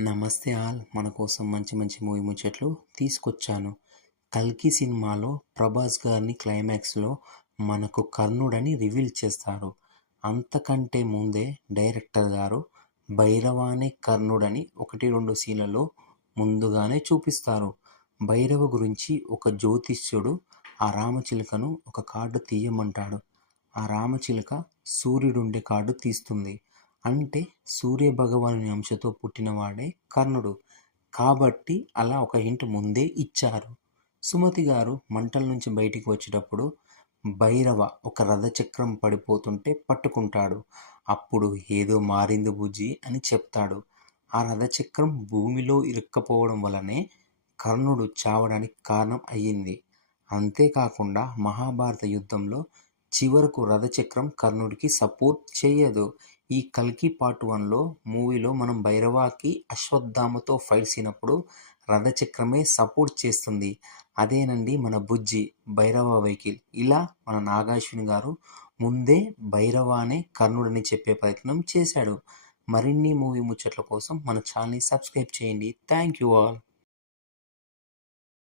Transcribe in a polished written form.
నమస్తే ఆల్ మన కోసం మంచి మంచి మూవీ ముచ్చట్లు తీసుకొచ్చాను. 'కల్కి' సినిమాలో ప్రభాస్ గారిని క్లైమాక్స్‌లో మనకు కర్ణుడని రివీల్ చేస్తారు. అంతకంటే ముందే డైరెక్టర్ గారు భైరవానే కర్ణుడని 1, 2 సీన్లలో ముందుగానే చూపిస్తారు. భైరవ గురించి ఒక జ్యోతిష్యుడు ఆ రామచిలుకను ఒక కార్డు తీయమంటాడు. ఆ రామచిలుక సూర్యుడుండే కార్డు తీస్తుంది. అంటే సూర్యభగవానుని అంశతో పుట్టినవాడే కర్ణుడు. కాబట్టి అలా ఒక హింట్ ముందే ఇచ్చారు. సుమతి గారు మంటల నుంచి బయటికి వచ్చేటప్పుడు భైరవ ఒక రథచక్రం పడిపోతుంటే పట్టుకుంటాడు. అప్పుడు ఏదో మారింది బుజ్జి అని చెప్తాడు. ఆ రథచక్రం భూమిలో ఇరుక్కపోవడం వల్లనే కర్ణుడు చావడానికి కారణం అయ్యింది. అంతేకాకుండా మహాభారత యుద్ధంలో చివరకు రథచక్రం కర్ణుడికి సపోర్ట్ చేయదు. ఈ 'కల్కి పార్ట్ 1లో మూవీలో మనం భైరవాకి అశ్వత్థామతో ఫైట్ సీనప్పుడు రథచక్రమే సపోర్ట్ చేస్తుంది. అదేనండి మన బుజ్జి భైరవ వెహికల్. ఇలా మన నాగార్జున గారు ముందే భైరవానే కర్ణుడని చెప్పే ప్రయత్నం చేశాడు. మరిన్ని మూవీ ముచ్చట్ల కోసం మన ఛానల్ని సబ్స్క్రైబ్ చేయండి. Thank you all.